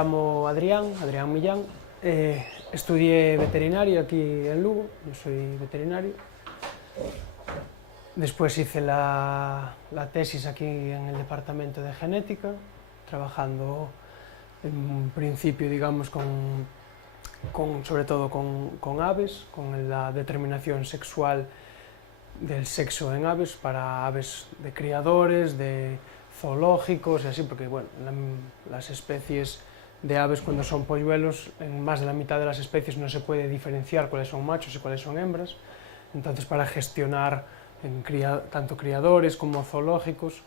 llamo Adrián Millán, estudié veterinaria aquí en Lugo, yo soy veterinario. Después hice la tesis aquí en el departamento de genética, trabajando en principio, digamos, sobre todo con aves, con la determinación sexual del sexo en aves, para aves de criadores, de zoológicos y así, porque bueno, las especies de aves cuando son polluelos, en más de la mitad de las especies no se puede diferenciar cuáles son machos y cuáles son hembras, entonces para gestionar tanto criadores como zoológicos,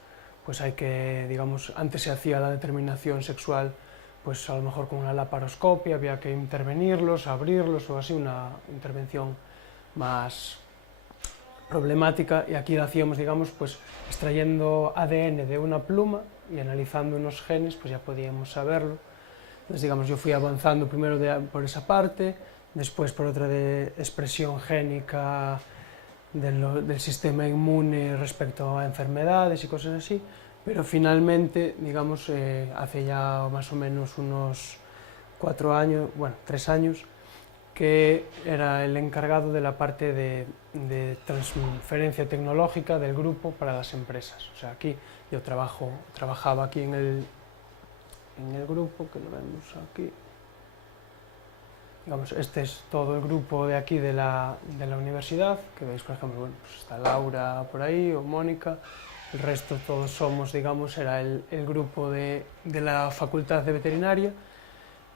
pues hay que, digamos, antes se hacía la determinación sexual, pues a lo mejor con una laparoscopia, había que intervenirlos, abrirlos o así, una intervención más problemática, y aquí la hacíamos, digamos, pues extrayendo ADN de una pluma y analizando unos genes, pues ya podíamos saberlo. Entonces, digamos, yo fui avanzando primero por esa parte, después por otra de expresión génica del sistema inmune respecto a enfermedades y cosas así, pero finalmente, digamos, hace ya más o menos unos 4 años, bueno, 3 años, que era el encargado de la parte de transferencia tecnológica del grupo para las empresas. O sea, aquí yo trabajaba aquí en el grupo, que lo vemos aquí. Digamos, este es todo el grupo de aquí de la universidad, que veis, por ejemplo, bueno, pues está Laura por ahí, o Mónica, el resto todos somos, digamos, era el grupo de la Facultad de Veterinaria,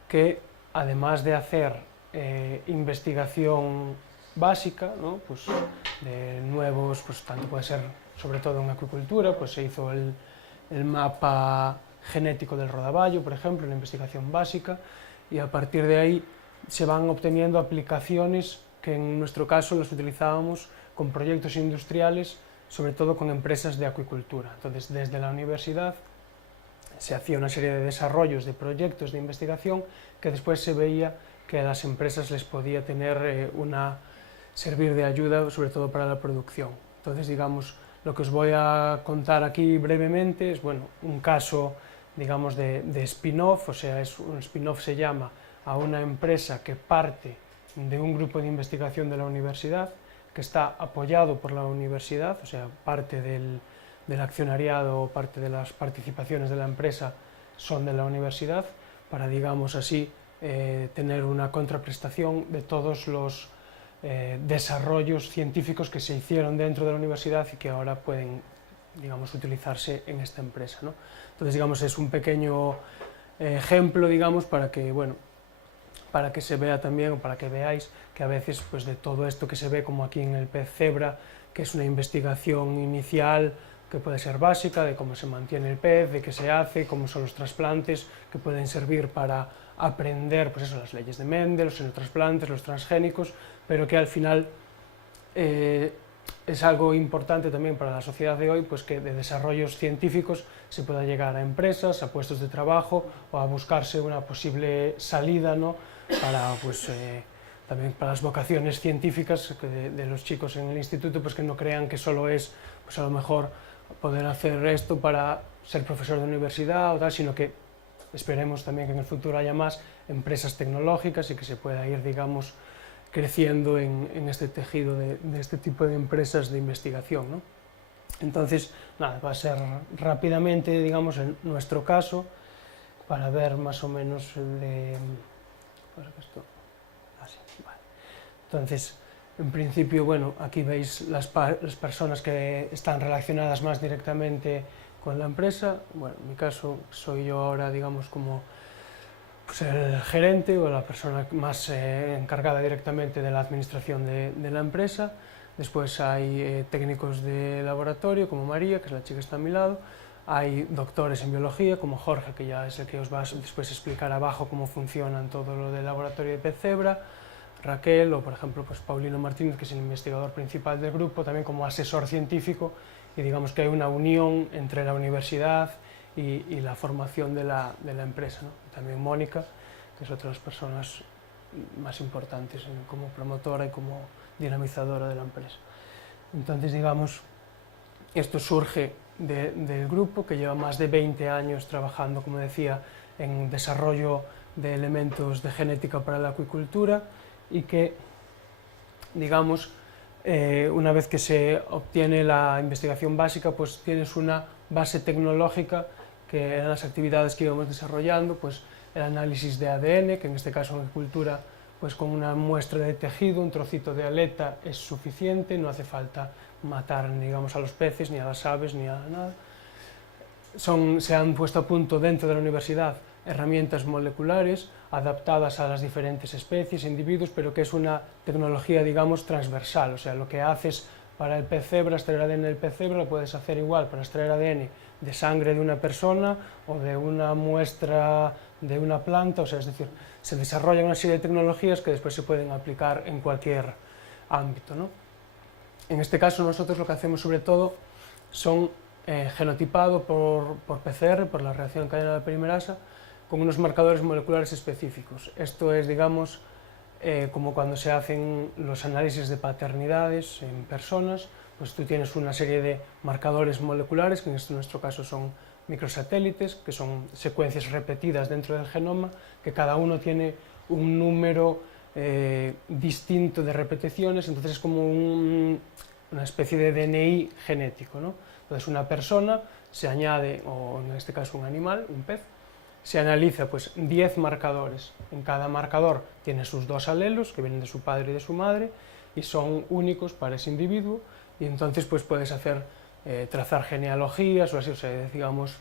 que además de hacer investigación básica, ¿no? Pues de nuevos, pues tanto puede ser, sobre todo en acuicultura, pues se hizo el mapa genético del rodaballo, por ejemplo, una investigación básica, y a partir de ahí se van obteniendo aplicaciones que en nuestro caso las utilizábamos con proyectos industriales, sobre todo con empresas de acuicultura. Entonces, desde la universidad se hacía una serie de desarrollos de proyectos de investigación que después se veía que a las empresas les podía servir de ayuda, sobre todo para la producción. Entonces, digamos, lo que os voy a contar aquí brevemente es, bueno, un caso, digamos, de spin-off, o sea, un spin-off se llama a una empresa que parte de un grupo de investigación de la universidad, que está apoyado por la universidad, o sea, parte del accionariado o parte de las participaciones de la empresa son de la universidad, para, digamos así, tener una contraprestación de todos los desarrollos científicos que se hicieron dentro de la universidad y que ahora pueden, digamos, utilizarse en esta empresa, ¿no? Entonces, digamos, es un pequeño ejemplo, digamos, para que, bueno, para que se vea también, o para que veáis que a veces, pues de todo esto que se ve, como aquí en el pez cebra, que es una investigación inicial que puede ser básica, de cómo se mantiene el pez, de qué se hace, cómo son los trasplantes, que pueden servir para aprender, pues eso, las leyes de Mendel, los xenotrasplantes, los transgénicos, pero que al final es algo importante también para la sociedad de hoy, pues que de desarrollos científicos se pueda llegar a empresas, a puestos de trabajo, o a buscarse una posible salida, ¿no? Para, pues, también para las vocaciones científicas de los chicos en el instituto, pues que no crean que solo es, pues a lo mejor, poder hacer esto para ser profesor de universidad o tal, sino que esperemos también que en el futuro haya más empresas tecnológicas y que se pueda ir, digamos, creciendo en este tejido de este tipo de empresas de investigación, ¿no? Entonces, nada, va a ser rápidamente, digamos, en nuestro caso, para ver más o menos vale. Entonces, en principio, bueno, aquí veis las personas que están relacionadas más directamente con la empresa. Bueno, en mi caso soy yo ahora, digamos, como pues el gerente o la persona más encargada directamente de la administración de la empresa. Después hay técnicos de laboratorio, como María, que es la chica que está a mi lado. Hay doctores en biología, como Jorge, que ya es el que os va a después explicar abajo cómo funcionan todo lo del laboratorio de pez cebra. Raquel, o por ejemplo, pues Paulino Martínez, que es el investigador principal del grupo, también como asesor científico, y digamos que hay una unión entre la universidad y la formación de la empresa, ¿no? También Mónica, que es otra de las personas más importantes como promotora y como dinamizadora de la empresa. Entonces, digamos, esto surge del grupo, que lleva más de 20 años trabajando, como decía, en desarrollo de elementos de genética para la acuicultura y que, digamos, una vez que se obtiene la investigación básica, pues tienes una base tecnológica que eran las actividades que íbamos desarrollando, pues el análisis de ADN, que en este caso en agricultura, pues con una muestra de tejido, un trocito de aleta es suficiente, no hace falta matar, digamos, a los peces, ni a las aves, ni a nada. Se han puesto a punto dentro de la universidad herramientas moleculares adaptadas a las diferentes especies, individuos, pero que es una tecnología, digamos, transversal, o sea, lo que haces para el pez cebra, extraer ADN del pez cebra, lo puedes hacer igual para extraer ADN de sangre de una persona o de una muestra de una planta, o sea, es decir, se desarrolla una serie de tecnologías que después se pueden aplicar en cualquier ámbito, ¿no? En este caso nosotros lo que hacemos sobre todo son genotipado por PCR, por la reacción en cadena de polimerasa, con unos marcadores moleculares específicos. Esto es, digamos, como cuando se hacen los análisis de paternidades en personas, pues tú tienes una serie de marcadores moleculares, que en nuestro caso son microsatélites, que son secuencias repetidas dentro del genoma, que cada uno tiene un número distinto de repeticiones, entonces es como una especie de DNI genético, ¿no? Entonces una persona se añade, o en este caso un animal, un pez, se analiza pues 10 marcadores. En cada marcador tiene sus 2 alelos, que vienen de su padre y de su madre, y son únicos para ese individuo, y entonces pues puedes hacer, trazar genealogías o así, o sea, digamos,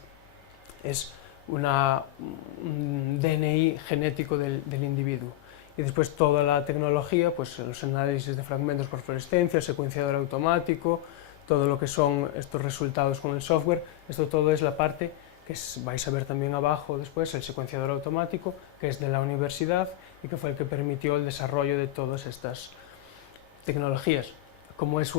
es un DNI genético del individuo. Y después toda la tecnología, pues los análisis de fragmentos por fluorescencia, el secuenciador automático, todo lo que son estos resultados con el software, esto todo es la parte que vais a ver también abajo después, el secuenciador automático, que es de la universidad y que fue el que permitió el desarrollo de todas estas tecnologías. Como es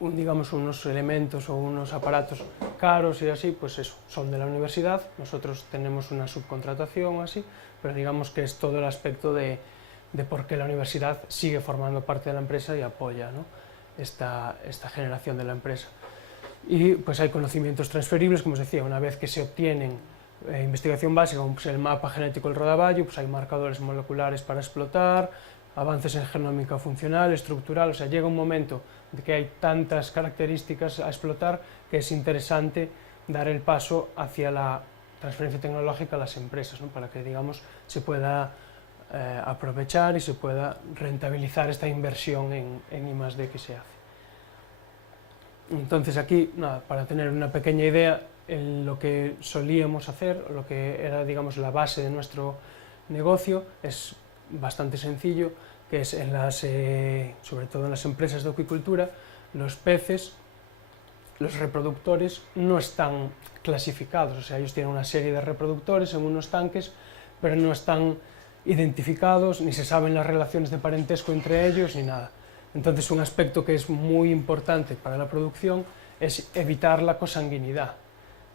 digamos, unos elementos o unos aparatos caros y así, pues eso, son de la universidad, nosotros tenemos una subcontratación así, pero digamos que es todo el aspecto de por qué la universidad sigue formando parte de la empresa y apoya, ¿no?, esta generación de la empresa. Y pues hay conocimientos transferibles, como os decía, una vez que se obtienen investigación básica, como pues el mapa genético del rodaballo, pues hay marcadores moleculares para explotar, avances en genómica funcional, estructural, o sea, llega un momento de que hay tantas características a explotar que es interesante dar el paso hacia la transferencia tecnológica a las empresas, ¿no?, para que, digamos, se pueda aprovechar y se pueda rentabilizar esta inversión en I+D que se hace. Entonces aquí, nada, para tener una pequeña idea, lo que solíamos hacer, lo que era, digamos, la base de nuestro negocio, es bastante sencillo, que es sobre todo en las empresas de acuicultura, los peces, los reproductores no están clasificados, o sea, ellos tienen una serie de reproductores en unos tanques, pero no están identificados, ni se saben las relaciones de parentesco entre ellos, ni nada. Entonces, un aspecto que es muy importante para la producción es evitar la consanguinidad.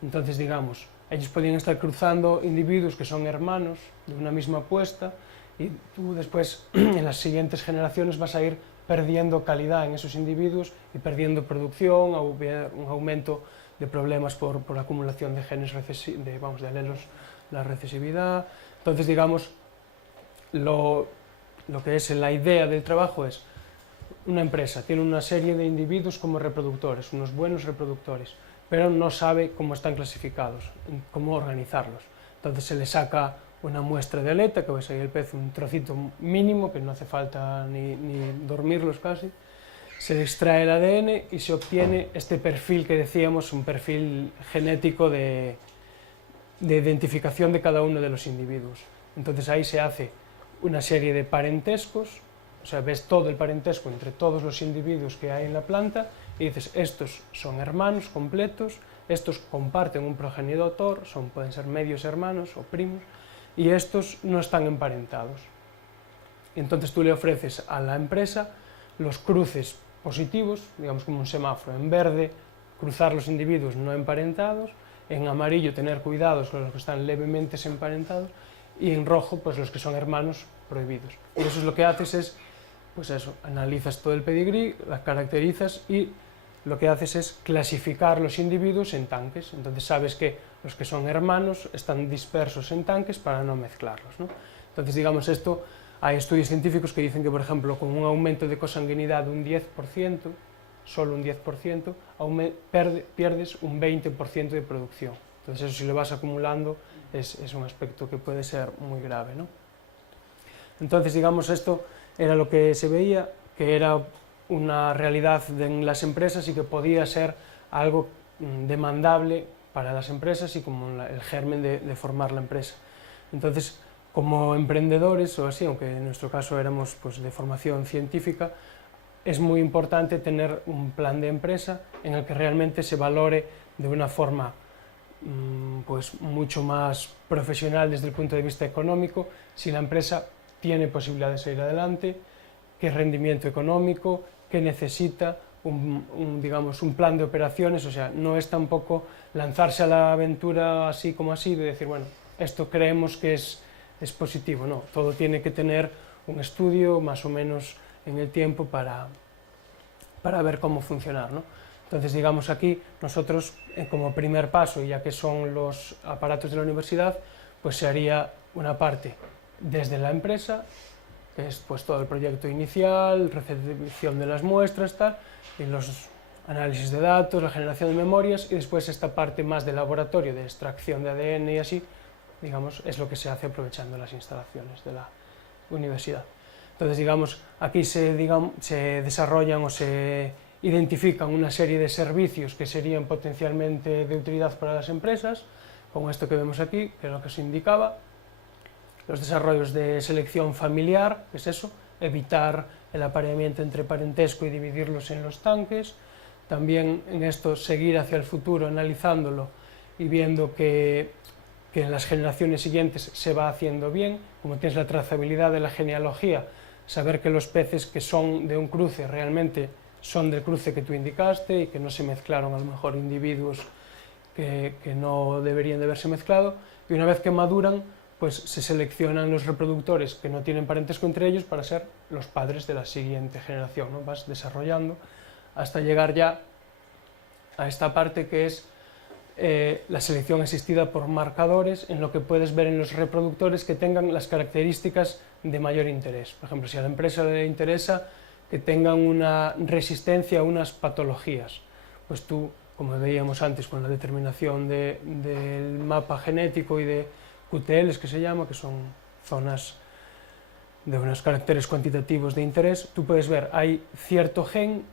Entonces, digamos, ellos podrían estar cruzando individuos que son hermanos de una misma puesta y tú después, en las siguientes generaciones, vas a ir perdiendo calidad en esos individuos y perdiendo producción, un aumento de problemas por acumulación de genes, de alelos, la recesividad. Entonces, digamos, lo que es la idea del trabajo es: una empresa tiene una serie de individuos como reproductores, unos buenos reproductores, pero no sabe cómo están clasificados, cómo organizarlos. Entonces se le saca una muestra de aleta, que va a ser el pez, un trocito mínimo, que no hace falta ni dormirlos casi, se extrae el ADN y se obtiene este perfil que decíamos, un perfil genético de identificación de cada uno de los individuos. Entonces ahí se hace una serie de parentescos, o sea, ves todo el parentesco entre todos los individuos que hay en la planta y dices, estos son hermanos completos, estos comparten un progenitor, pueden ser medios hermanos o primos, y estos no están emparentados. Y entonces tú le ofreces a la empresa los cruces positivos, digamos como un semáforo, en verde cruzar los individuos no emparentados, en amarillo tener cuidados con los que están levemente emparentados, y en rojo pues los que son hermanos prohibidos. Y eso es lo que haces es, pues eso, analizas todo el pedigrí, las caracterizas y lo que haces es clasificar los individuos en tanques. Entonces sabes que los que son hermanos están dispersos en tanques para no mezclarlos, ¿no? Entonces, digamos, esto, hay estudios científicos que dicen que, por ejemplo, con un aumento de cosanguinidad de un 10%, solo un 10%, pierdes un 20% de producción. Entonces, eso, si lo vas acumulando, es un aspecto que puede ser muy grave, ¿no? Entonces, digamos, esto era lo que se veía, que era una realidad en las empresas y que podía ser algo demandable para las empresas y como el germen de formar la empresa. Entonces, como emprendedores o así, aunque en nuestro caso éramos pues, de formación científica, es muy importante tener un plan de empresa en el que realmente se valore de una forma pues, mucho más profesional desde el punto de vista económico si la empresa tiene posibilidad de seguir adelante, qué rendimiento económico, qué necesita, digamos, un plan de operaciones. O sea, no es tampoco lanzarse a la aventura así como así, de decir, bueno, esto creemos que es positivo, no, todo tiene que tener un estudio más o menos en el tiempo para ver cómo funcionar, ¿no? Entonces, digamos, aquí nosotros como primer paso, ya que son los aparatos de la universidad, pues se haría una parte desde la empresa, que es pues todo el proyecto inicial, recepción de las muestras, tal, y los análisis de datos, la generación de memorias, y después esta parte más de laboratorio, de extracción de ADN y así, digamos, es lo que se hace aprovechando las instalaciones de la universidad. Entonces, digamos, aquí se desarrollan o se identifican una serie de servicios que serían potencialmente de utilidad para las empresas, como esto que vemos aquí, que es lo que se indicaba, los desarrollos de selección familiar, que es eso, evitar el apareamiento entre parentesco y dividirlos en los tanques, también en esto seguir hacia el futuro analizándolo y viendo que en las generaciones siguientes se va haciendo bien, como tienes la trazabilidad de la genealogía, saber que los peces que son de un cruce realmente son del cruce que tú indicaste y que no se mezclaron a lo mejor individuos que no deberían de haberse mezclado, y una vez que maduran, pues se seleccionan los reproductores que no tienen parentesco entre ellos para ser los padres de la siguiente generación, ¿no? Vas desarrollando hasta llegar ya a esta parte que es la selección asistida por marcadores, en lo que puedes ver en los reproductores que tengan las características de mayor interés. Por ejemplo, si a la empresa le interesa que tengan una resistencia a unas patologías, pues tú, como veíamos antes con la determinación del mapa genético y de QTLs, que se llama, que son zonas de unos caracteres cuantitativos de interés, tú puedes ver, hay cierto gen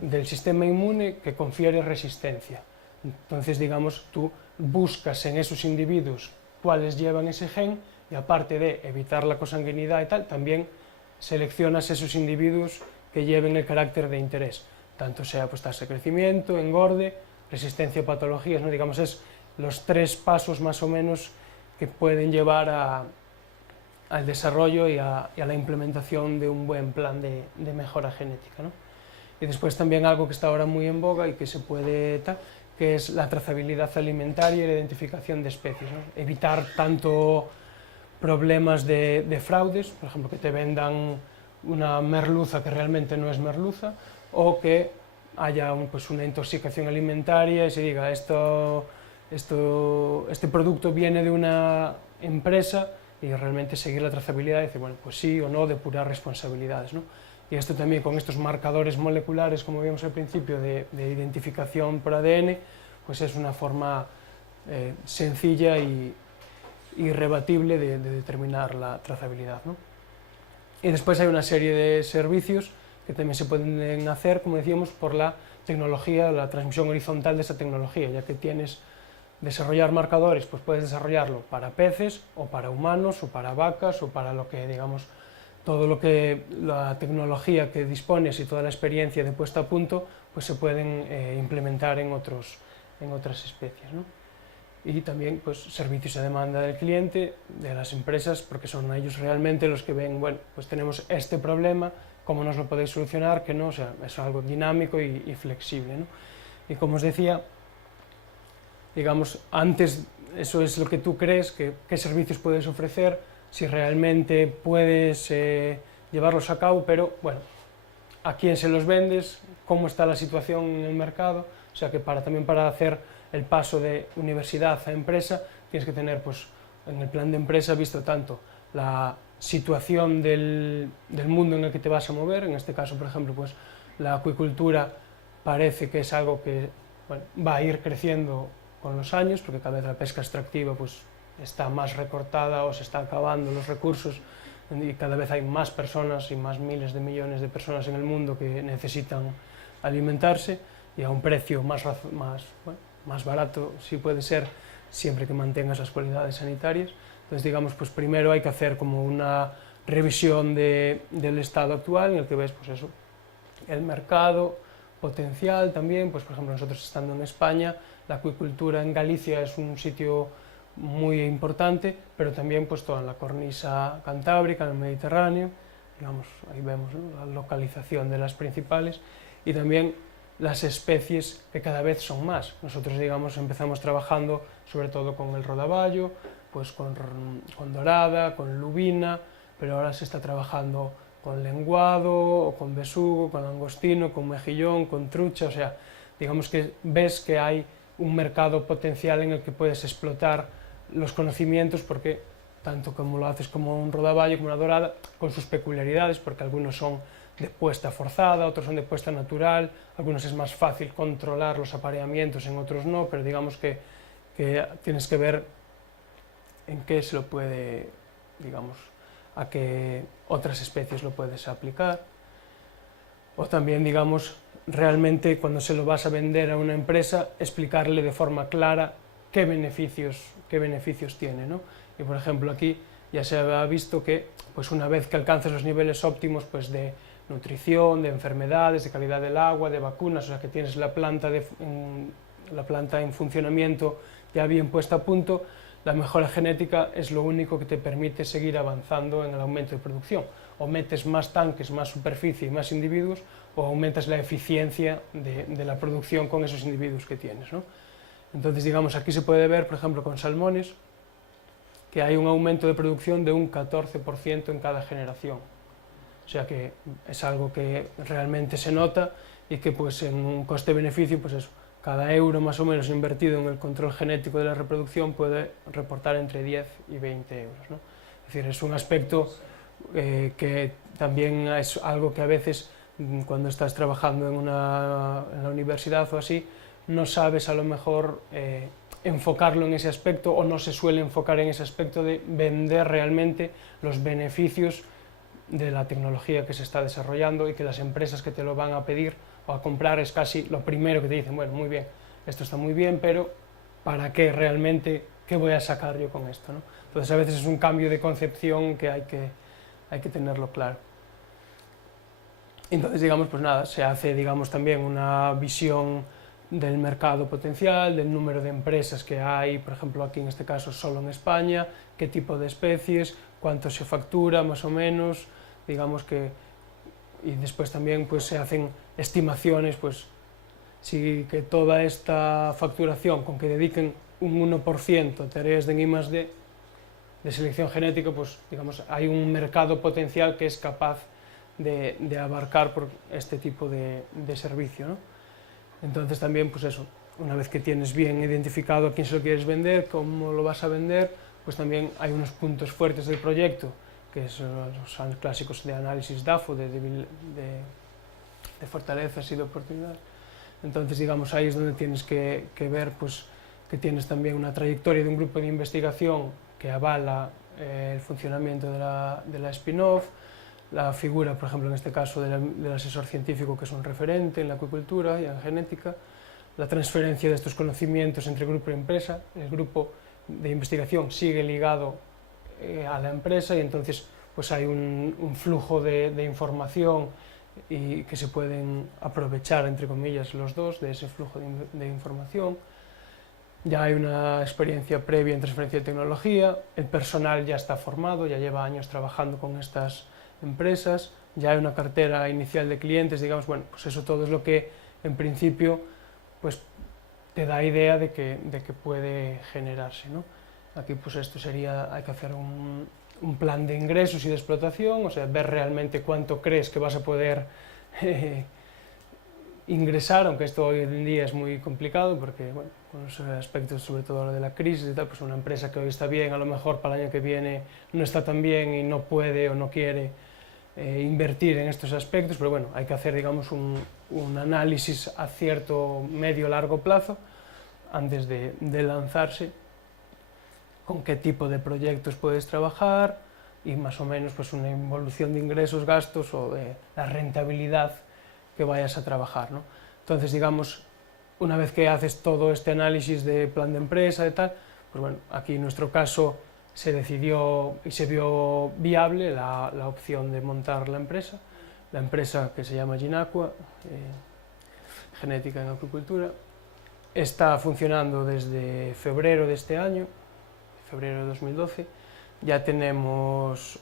del sistema inmune que confiere resistencia. Entonces, digamos, tú buscas en esos individuos cuáles llevan ese gen y aparte de evitar la cosanguinidad y tal, también seleccionas esos individuos que lleven el carácter de interés, tanto sea pues, tasa de crecimiento, engorde, resistencia a patologías, ¿no? Digamos, es los 3 pasos más o menos que pueden llevar al desarrollo y a la implementación de un buen plan de mejora genética, ¿no? Y después también algo que está ahora muy en boga y que se puede que es la trazabilidad alimentaria y la identificación de especies, ¿no? Evitar tanto problemas de fraudes, por ejemplo, que te vendan una merluza que realmente no es merluza, o que haya pues una intoxicación alimentaria y se diga este producto viene de una empresa y realmente seguir la trazabilidad y decir, bueno, pues sí o no, depurar responsabilidades, ¿no? Y esto también con estos marcadores moleculares, como vimos al principio, de identificación por ADN, pues es una forma sencilla y irrebatible de determinar la trazabilidad, ¿no? Y después hay una serie de servicios que también se pueden hacer, como decíamos, por la tecnología, la transmisión horizontal de esa tecnología, ya que tienes desarrollar marcadores, pues puedes desarrollarlo para peces, o para humanos, o para vacas, o para lo que, digamos, todo lo que la tecnología que dispones y toda la experiencia de puesta a punto, pues se pueden implementar en otras especies, ¿no? Y también pues, servicios a demanda del cliente, de las empresas, porque son ellos realmente los que ven, bueno, pues tenemos este problema, ¿cómo nos lo podéis solucionar? Que no, o sea, es algo dinámico y flexible, ¿no? Y como os decía, digamos, antes eso es lo que tú crees, qué servicios puedes ofrecer, si realmente puedes llevarlos a cabo, pero bueno, a quién se los vendes, cómo está la situación en el mercado, o sea que también para hacer el paso de universidad a empresa tienes que tener pues, en el plan de empresa visto tanto la situación del mundo en el que te vas a mover, en este caso por ejemplo pues, la acuicultura parece que es algo que bueno, va a ir creciendo con los años, porque cada vez la pesca extractiva pues, está más recortada o se está acabando los recursos y cada vez hay más personas y más miles de millones de personas en el mundo que necesitan alimentarse y a un precio más barato, si puede ser, siempre que mantengas las cualidades sanitarias. Entonces, digamos, pues primero hay que hacer como una revisión del estado actual en el que ves, pues eso, el mercado potencial también, pues por ejemplo nosotros estando en España, la acuicultura en Galicia es un sitio muy importante, pero también pues toda la cornisa cantábrica, en el Mediterráneo, digamos, ahí vemos, ¿no?, la localización de las principales y también las especies que cada vez son más. Nosotros, digamos, empezamos trabajando sobre todo con el rodaballo, pues con dorada, con lubina, pero ahora se está trabajando con lenguado, o con besugo, con langostino, con mejillón, con trucha, o sea, digamos que ves que hay un mercado potencial en el que puedes explotar los conocimientos porque tanto como lo haces como un rodaballo, como una dorada, con sus peculiaridades, porque algunos son de puesta forzada, otros son de puesta natural, algunos es más fácil controlar los apareamientos, en otros no, pero digamos que tienes que ver en qué se lo puede, digamos, a qué otras especies lo puedes aplicar, o también, digamos, realmente cuando se lo vas a vender a una empresa, explicarle de forma clara qué beneficios tiene, ¿no? Y por ejemplo aquí ya se ha visto que pues una vez que alcances los niveles óptimos pues de nutrición, de enfermedades, de calidad del agua, de vacunas, o sea que tienes la planta en funcionamiento ya bien puesta a punto, la mejora genética es lo único que te permite seguir avanzando en el aumento de producción. O metes más tanques, más superficie y más individuos, o aumentas la eficiencia de la producción con esos individuos que tienes, ¿no? Entonces, digamos, aquí se puede ver, por ejemplo, con salmones, que hay un aumento de producción de un 14% en cada generación. O sea que es algo que realmente se nota y que pues en un coste-beneficio, pues eso, cada euro más o menos invertido en el control genético de la reproducción puede reportar entre 10 y 20 euros, ¿no? Es decir, es un aspecto que también es algo que a veces cuando estás trabajando en la universidad o así, no sabes a lo mejor enfocarlo en ese aspecto o no se suele enfocar en ese aspecto de vender realmente los beneficios de la tecnología que se está desarrollando y que las empresas que te lo van a pedir o a comprar es casi lo primero que te dicen, bueno, muy bien, esto está muy bien, pero ¿para qué realmente? ¿Qué voy a sacar yo con esto, ¿no? Entonces a veces es un cambio de concepción que hay que tenerlo claro. Entonces, digamos, pues nada, se hace, digamos, también una visión del mercado potencial, del número de empresas que hay, por ejemplo, aquí en este caso solo en España, qué tipo de especies, cuánto se factura más o menos, digamos que, y después también pues se hacen estimaciones, pues si que toda esta facturación con que dediquen un 1% a tareas de I+D, de selección genética, pues digamos hay un mercado potencial que es capaz de abarcar por este tipo de servicio, ¿no? Entonces también, pues eso, una vez que tienes bien identificado a quién se lo quieres vender, cómo lo vas a vender, pues también hay unos puntos fuertes del proyecto, que son los clásicos de análisis DAFO, de fortalezas y de oportunidades. Entonces, digamos, ahí es donde tienes que ver pues, que tienes también una trayectoria de un grupo de investigación que avala el funcionamiento de la spin-off, la figura, por ejemplo, en este caso del asesor científico, que es un referente en la acuicultura y en genética, la transferencia de estos conocimientos entre grupo y empresa, el grupo de investigación sigue ligado a la empresa y entonces pues hay un flujo de información y que se pueden aprovechar, entre comillas, los dos de ese flujo de información. Ya hay una experiencia previa en transferencia de tecnología, el personal ya está formado, ya lleva años trabajando con estas empresas, ya hay una cartera inicial de clientes, digamos, bueno, pues eso todo es lo que en principio pues te da idea de que puede generarse, ¿no? Aquí pues esto sería, hay que hacer un plan de ingresos y de explotación, o sea, ver realmente cuánto crees que vas a poder ingresar, aunque esto hoy en día es muy complicado porque, bueno, con los aspectos sobre todo de la crisis y tal, pues una empresa que hoy está bien, a lo mejor para el año que viene no está tan bien y no puede o no quiere invertir en estos aspectos, pero bueno, hay que hacer, digamos, un análisis a cierto medio-largo plazo antes de lanzarse, con qué tipo de proyectos puedes trabajar y más o menos pues una evolución de ingresos, gastos o de la rentabilidad que vayas a trabajar, ¿no? Entonces, digamos, una vez que haces todo este análisis de plan de empresa y tal, pues bueno, aquí en nuestro caso se decidió y se vio viable la opción de montar la empresa que se llama Ginacua, Genética en Acuicultura. Está funcionando desde febrero de este año, febrero de 2012. Ya tenemos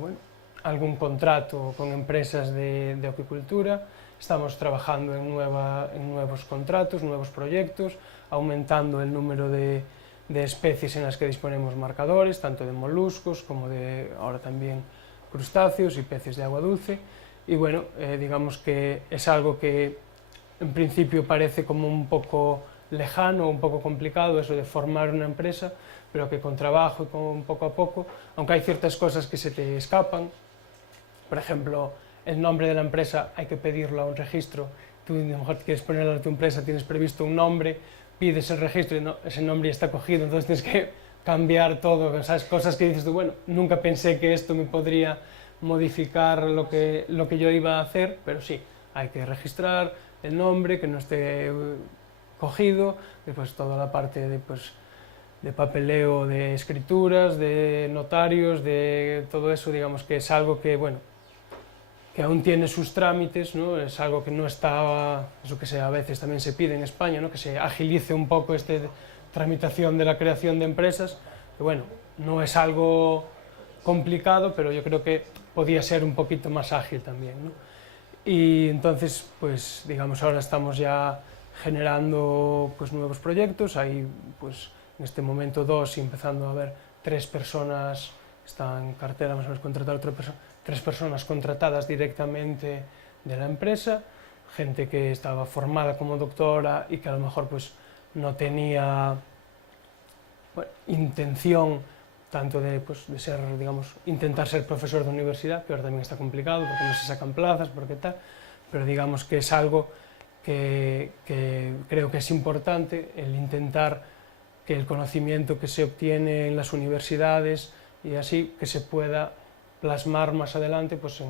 bueno, algún contrato con empresas de acuicultura, estamos trabajando en nuevos contratos, nuevos proyectos, aumentando el número de especies en las que disponemos marcadores, tanto de moluscos como de ahora también crustáceos y peces de agua dulce. Y bueno, digamos que es algo que en principio parece como un poco lejano, un poco complicado, eso de formar una empresa, pero que con trabajo y con poco a poco, aunque hay ciertas cosas que se te escapan, por ejemplo, el nombre de la empresa hay que pedirlo a un registro, tú a lo mejor quieres ponerle a tu empresa, tienes previsto un nombre, pides el registro y no, ese nombre ya está cogido, entonces tienes que cambiar todo, ¿sabes? Cosas que dices tú, bueno, nunca pensé que esto me podría modificar lo que yo iba a hacer, pero sí, hay que registrar el nombre, que no esté cogido, después toda la parte de, pues, de papeleo de escrituras, de notarios, de todo eso, digamos que es algo que, bueno, que aún tiene sus trámites, ¿no? Es algo que no está, eso que a veces también se pide en España, ¿no? Que se agilice un poco esta tramitación de la creación de empresas, que bueno, no es algo complicado, pero yo creo que podía ser un poquito más ágil también, ¿no? Y entonces, pues digamos, ahora estamos ya generando pues nuevos proyectos, hay pues en este momento 2 y empezando a ver 3 personas, está en cartera más o menos contratar otra persona, 3 personas contratadas directamente de la empresa, gente que estaba formada como doctora y que a lo mejor pues no tenía bueno, intención tanto de, pues, de ser, digamos, intentar ser profesor de universidad, que ahora también está complicado porque no se sacan plazas, porque tal, pero digamos que es algo que creo que es importante, el intentar que el conocimiento que se obtiene en las universidades y así, que se pueda plasmar más adelante pues, en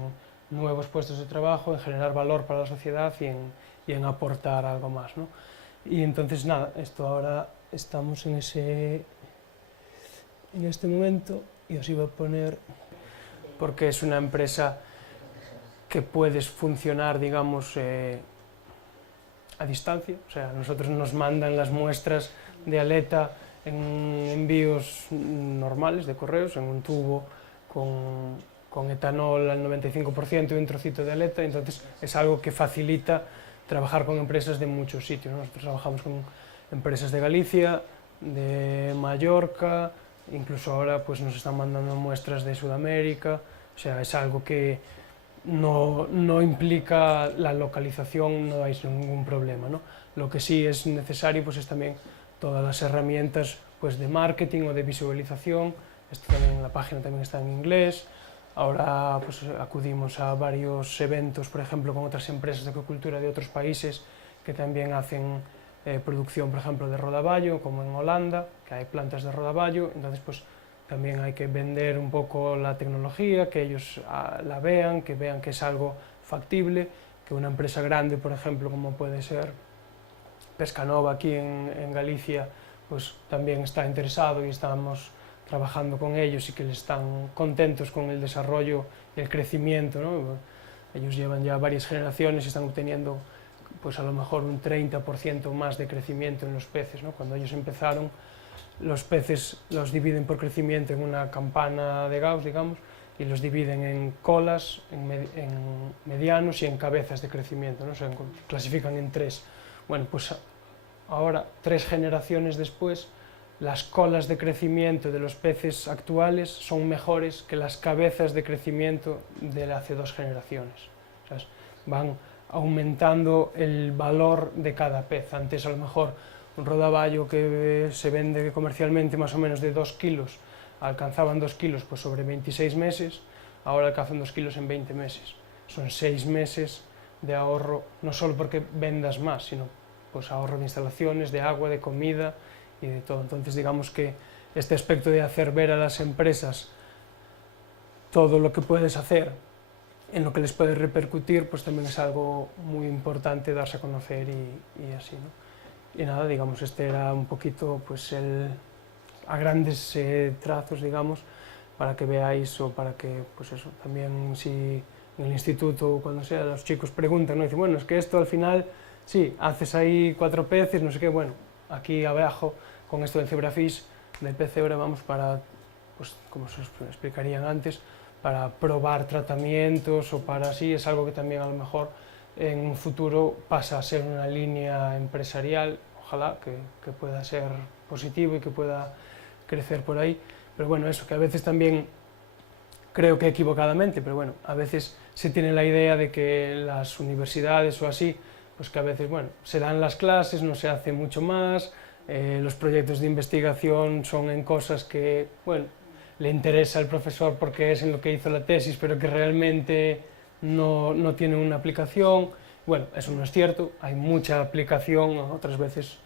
nuevos puestos de trabajo, en generar valor para la sociedad y en aportar algo más, ¿no? Y entonces nada, esto ahora estamos en este momento y os iba a poner porque es una empresa que puedes funcionar, digamos, a distancia, o sea, nosotros nos mandan las muestras de aleta en envíos normales de correos, en un tubo con etanol al 95% y un trocito de aleta, entonces es algo que facilita trabajar con empresas de muchos sitios, ¿no? Nosotros trabajamos con empresas de Galicia, de Mallorca, incluso ahora pues nos están mandando muestras de Sudamérica, o sea, es algo que no implica la localización, no hay ningún problema, ¿no? Lo que sí es necesario pues es también todas las herramientas pues de marketing o de visualización, esto también, la página también está en inglés, ahora pues acudimos a varios eventos, por ejemplo, con otras empresas de acuicultura de otros países que también hacen producción, por ejemplo, de rodaballo, como en Holanda, que hay plantas de rodaballo, entonces pues también hay que vender un poco la tecnología, que ellos la vean, que es algo factible, que una empresa grande, por ejemplo, como puede ser Pescanova aquí en Galicia, pues también está interesado y estamos trabajando con ellos y que les están contentos con el desarrollo y el crecimiento, ¿no? Ellos llevan ya varias generaciones y están obteniendo pues a lo mejor un 30% más de crecimiento en los peces, ¿no? Cuando ellos empezaron, los peces los dividen por crecimiento en una campana de Gauss, digamos, y los dividen en colas, en medianos y en cabezas de crecimiento, ¿no? Se clasifican en 3. Bueno, pues ahora, 3 generaciones después, las colas de crecimiento de los peces actuales son mejores que las cabezas de crecimiento de hace 2 generaciones. ¿Sabes? van aumentando el valor de cada pez. Antes a lo mejor un rodaballo que se vende comercialmente más o menos de 2 kilos, alcanzaban 2 kilos pues sobre 26 meses, ahora alcanzan 2 kilos en 20 meses. Son 6 meses de ahorro, no solo porque vendas más, sino pues ahorro de instalaciones, de agua, de comida y de todo. Entonces digamos que este aspecto de hacer ver a las empresas todo lo que puedes hacer, en lo que les puede repercutir, pues también es algo muy importante darse a conocer y así, ¿no? Y nada, digamos, este era un poquito pues a grandes trazos, digamos, para que veáis o para que, pues eso, también si en el instituto o cuando sea los chicos preguntan, ¿no? Dicen, bueno, es que esto al final, sí, haces ahí 4 peces, no sé qué, bueno, aquí abajo, con esto del zebrafish, del pez cebra, vamos para, pues como os explicarían antes, para probar tratamientos o para así, es algo que también a lo mejor en un futuro pasa a ser una línea empresarial, ojalá que pueda ser positivo y que pueda crecer por ahí, pero bueno, eso, que a veces también, creo que equivocadamente, pero bueno, a veces se tiene la idea de que las universidades o así, pues que a veces, bueno, se dan las clases, no se hace mucho más, los proyectos de investigación son en cosas que, bueno, le interesa al profesor porque es en lo que hizo la tesis, pero que realmente no tiene una aplicación. Bueno, eso no es cierto, hay mucha aplicación, otras veces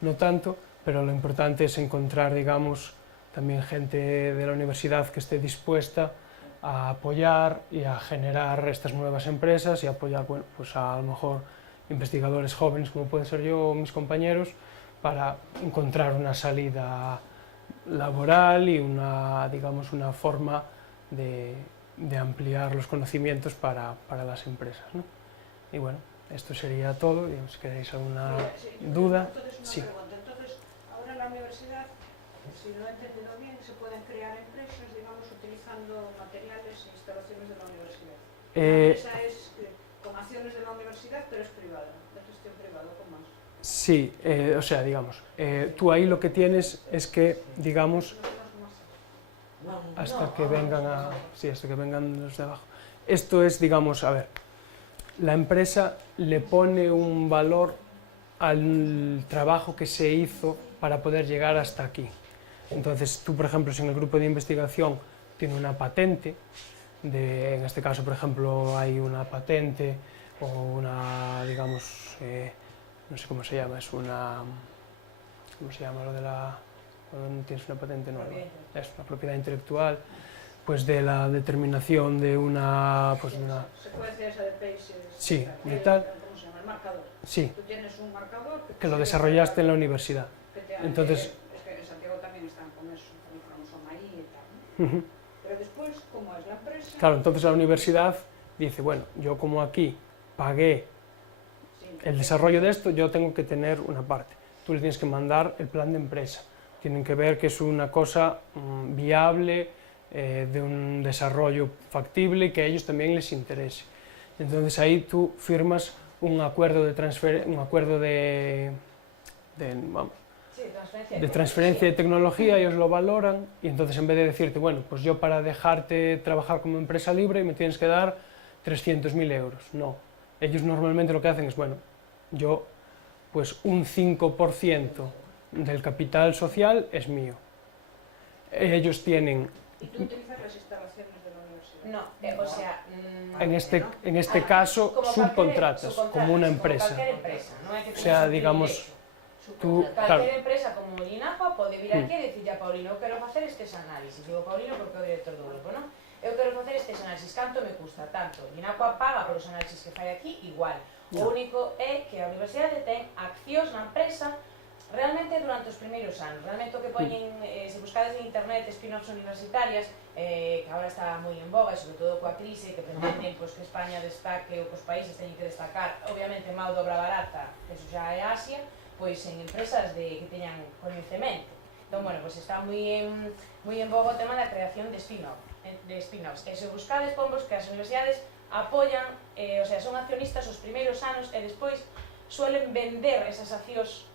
no tanto, pero lo importante es encontrar, digamos, también gente de la universidad que esté dispuesta a apoyar y a generar estas nuevas empresas y apoyar, bueno, pues a lo mejor investigadores jóvenes como pueden ser yo o mis compañeros para encontrar una salida laboral y una, digamos, una forma de ampliar los conocimientos para las empresas, ¿no? Y bueno, esto sería todo, y si queréis alguna duda. Entonces, una pregunta. Entonces, ahora en la universidad, si lo he entendido bien, se pueden crear empresas, digamos, utilizando materiales e instalaciones de la universidad. La empresa es con acciones de la universidad, pero es privada, de gestión privada, ¿cómo es? Sí, o sea, digamos, tú ahí lo que tienes es que, digamos, hasta que vengan hasta que vengan los de abajo. Esto es, digamos, a ver, la empresa le pone un valor al trabajo que se hizo para poder llegar hasta aquí. Entonces, tú, por ejemplo, si en el grupo de investigación tiene una patente, en este caso, por ejemplo, hay una patente o una, digamos, no sé cómo se llama, es una, ¿cómo se llama lo de la, cuando tienes una patente nueva? Es una propiedad intelectual, pues de la determinación de una, pues de una... Secuencia esa de países. Sí, de tal. ¿Cómo se llama? El marcador. Sí. Tú tienes un marcador Que lo desarrollaste en la universidad. Entonces... Es que en Santiago también están con eso, con el cromosoma I y tal, ¿no? Pero después, ¿cómo es la empresa? Claro, entonces la universidad dice, bueno, yo como aquí pagué el desarrollo de esto, yo tengo que tener una parte. Tú le tienes que mandar el plan de empresa. Tienen que ver que es una cosa viable, de un desarrollo factible, que a ellos también les interese. Entonces ahí tú firmas un acuerdo de transferencia de tecnología, ellos lo valoran y entonces en vez de decirte, bueno, pues yo para dejarte trabajar como empresa libre me tienes que dar 300.000 euros. No, ellos normalmente lo que hacen es, bueno, yo pues un 5% del capital social es mío. Ellos tienen... ¿Y tú utilizas las instalaciones de la universidad? No, o sea... En este caso, subcontratas, como una empresa. Como cualquier empresa, no é que O sea, digamos, tú, claro. Cualquier empresa como INAPA pode vir aquí e dicir a Paulino, eu quero facer estes análisis. Digo Paulino porque é o director do grupo, non? Eu quero facer estes análisis, canto me custa? Tanto. INAPA paga por os análisis que fai aquí igual. O único é que a universidade ten accións na empresa realmente durante os primeiros anos. Realmente o que poñen, se buscades en internet spin-offs universitarias, que agora está moi en boga, e sobre todo coa crise, que pretenden pues, que España destaque ou que os países teñen que destacar, obviamente mão de obra barata, que eso xa é Asia, pois en empresas que teñan coñecemento. Entón, bueno, pois está moi en boga o tema da creación de spin-offs. E se buscades, pomos que as universidades apoian, o sea, son accionistas os primeiros anos e despois suelen vender esas accións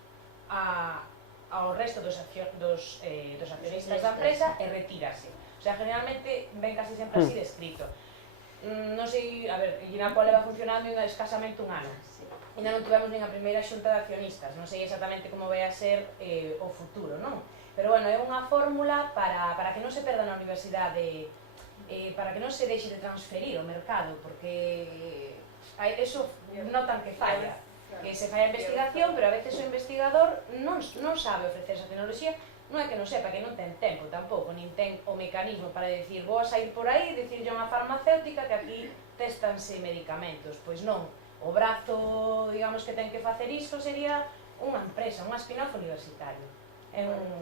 ao resto dos accionistas da empresa e retírase. O sea, generalmente ven casi sempre así descrito. non sei, a ver, Ginacua leva funcionando escasamente un ano. Ainda non tivemos nin a primeira xunta de accionistas, non sei exactamente como vai a ser o futuro, non? Pero, bueno, é unha fórmula para que non se perda na universidade, para que non se deixe de transferir o mercado, porque eso notan que falla, que se falla a investigación, pero a veces o investigador non sabe ofrecer esa tecnoloxía. Non é que non sepa, que non ten tempo tampouco, nin ten o mecanismo para decir vou a sair por aí e dicirlle a unha farmacéutica que aquí testanse medicamentos. Pois non, o brazo, digamos, que ten que facer iso sería unha empresa, un spin-off universitario.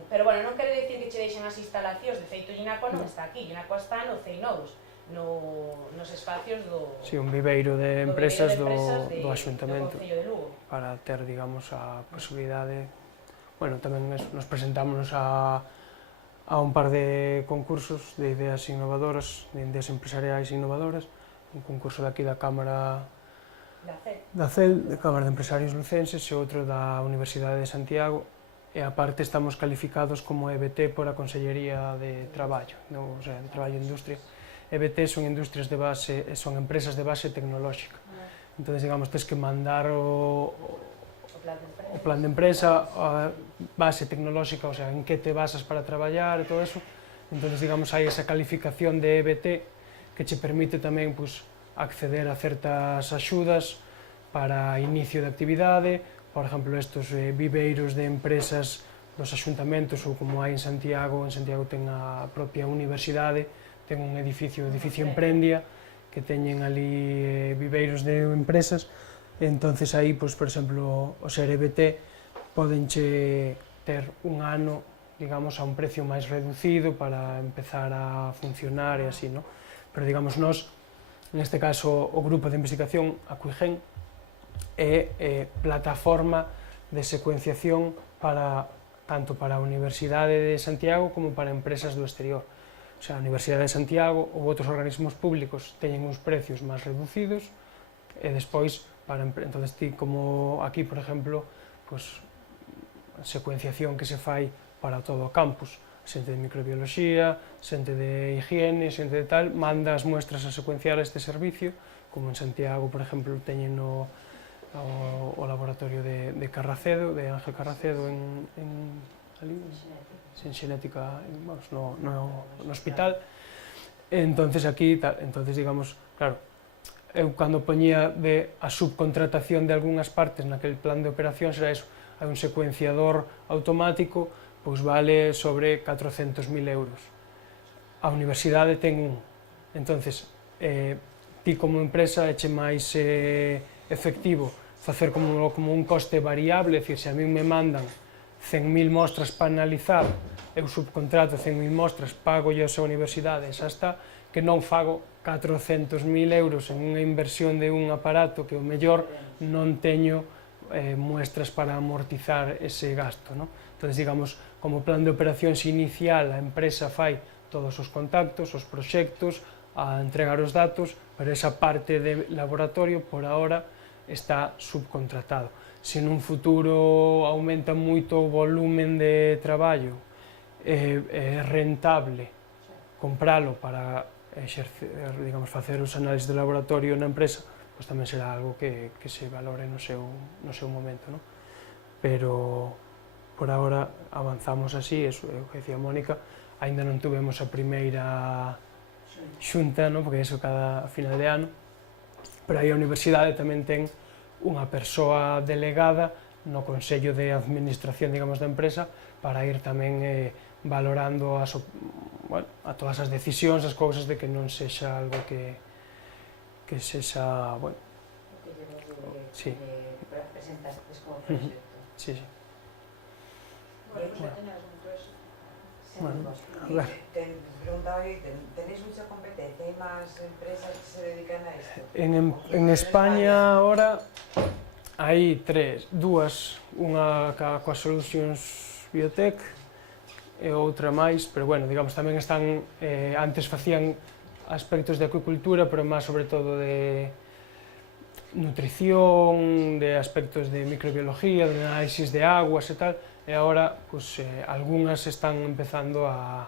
Pero, bueno, non quero dicir que che deixen as instalacións, de feito, Ginacua non está aquí, Ginacua está no CEINOUS, nos espacios do... Sí, un viveiro de empresas do Axuntamento, do Concello de Lugo. para ter, digamos, a posibilidade. Bueno, tamén nos presentámonos a un par de concursos de ideas innovadoras, de ideas empresariais innovadoras, un concurso daqui da Cámara da CEL, da Cámara de Empresarios Lucenses, e outro da Universidade de Santiago, e aparte estamos calificados como EBT por a Consellería de Traballo, o sea, de Traballo e Industria. EBT son industrias de base, son empresas de base tecnolóxica. Entón, digamos, tens que mandar o plan de empresa, a base tecnolóxica, o sea, en que te basas para traballar e todo eso. Entón, digamos, hai esa calificación de EBT que che permite tamén, pues, acceder a certas axudas para inicio de actividade, por exemplo, estos viveiros de empresas dos axuntamentos, ou como hai en Santiago ten a propia universidade, ten un edificio Emprendia, que teñen ali viveiros de empresas. Entonces aí, pues, por exemplo, o ser EBT podenche ter un ano, digamos, a un precio máis reducido para empezar a funcionar e así, ¿no? Pero, digamos, nós, neste caso, o grupo de investigación, a CUIGEN, é plataforma de secuenciación tanto para a Universidade de Santiago como para empresas do exterior. O sea, a Universidade de Santiago ou outros organismos públicos teñen uns precios máis reducidos e despois, entonces, ti, como aquí, por exemplo, pues, a secuenciación que se fai para todo o campus, xente de microbioloxía, xente de higiene, xente de tal, manda as muestras a secuenciar este servicio, como en Santiago, por exemplo, teñen o laboratorio de Carracedo, de Ángel Carracedo, en xenética, no hospital. Entonces, aquí, digamos, claro, eu cando poñía a subcontratación de algunhas partes naquele plan de operacións era eso, hai un secuenciador automático, pois vale sobre 400.000 euros. A universidade ten un. Entonces, ti como empresa eche máis efectivo facer como un coste variable, é dicir, se a min me mandan 100.000 mostras para analizar, eu subcontrato 100.000 mostras, pago a esa universidade, xa está, que non fago 400.000 euros en unha inversión de un aparato que o mellor non teño muestras para amortizar ese gasto, ¿no? Entón, digamos, como plan de operacións inicial, a empresa fai todos os contactos, os proxectos, a entregar os datos, pero esa parte de laboratorio, por ahora, está subcontratado. Se nun futuro aumenta moito o volumen de traballo, é rentable compralo para digamos, facer os análises de laboratorio na empresa, pois tamén será algo que se valore no seu momento, ¿no? Pero por agora avanzamos así, é o que decía Mónica, aínda non tuvemos a primeira xunta, ¿no? Porque iso cada final de ano, pero aí a universidade tamén ten unha persoa delegada no Consello de Administración, digamos, da empresa, para ir tamén valorando a todas as decisións, as cousas, de que non sexa algo que sexa, bueno... Sí. Presentastes como proxecto. Sí, sí. Bueno, pues teñen algún proxecto. Bueno, a ver. Preguntaba yo, ¿tenéis mucha competencia? ¿Hay más empresas que se dedican a esto? En España ahora hai dúas, unha coa Solutions Biotech e outra máis, pero bueno, digamos, tamén están, antes facían aspectos de acuicultura, pero máis sobre todo de nutrición, de aspectos de microbiología, de análisis de aguas e tal, e agora, pues, algunhas están empezando a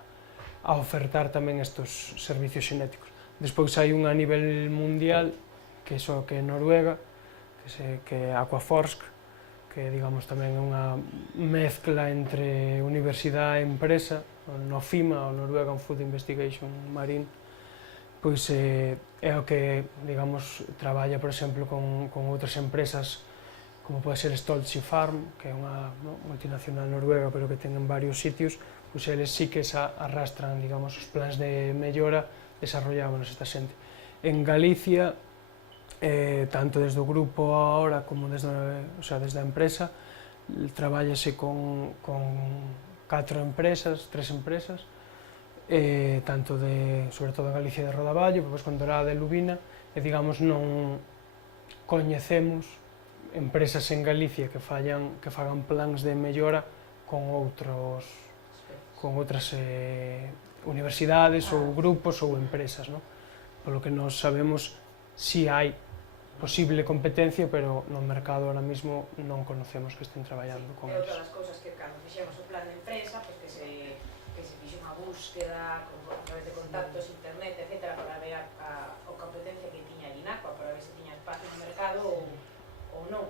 ofertar tamén estos servicios xenéticos. Despois hai unha a nivel mundial, que é Noruega, que é Aquaforsk, que digamos tamén é unha mezcla entre universidade e empresa, no FIMA, o Norwegian Food Investigation Marine, pois é o que, digamos, traballa, por exemplo, con outras empresas, como pode ser Stolt Sea Farm, que é unha multinacional noruega, pero que ten en varios sitios, pois eles sí que arrastran, digamos, os plans de mellora desarrollámonos esta xente. En Galicia, tanto desde o grupo ahora como desde a empresa, trabállase con 4 empresas, 3 empresas, tanto sobre todo en Galicia de Rodaballo, pois con Dorada de Lubina, e digamos non coñecemos empresas en Galicia que fagan plans de mellora con outras universidades ou grupos ou empresas, non? Polo que nos sabemos si hai posible competencia, pero no mercado ahora mismo non conocemos que estén traballando con eles. É outra das cousas que cando fixemos o plan de empresa, pues que se fixe unha búsqueda a través de contactos, internet, etc., para ver a competencia que tiña Inacua, para ver se tiña espacio no mercado ou non.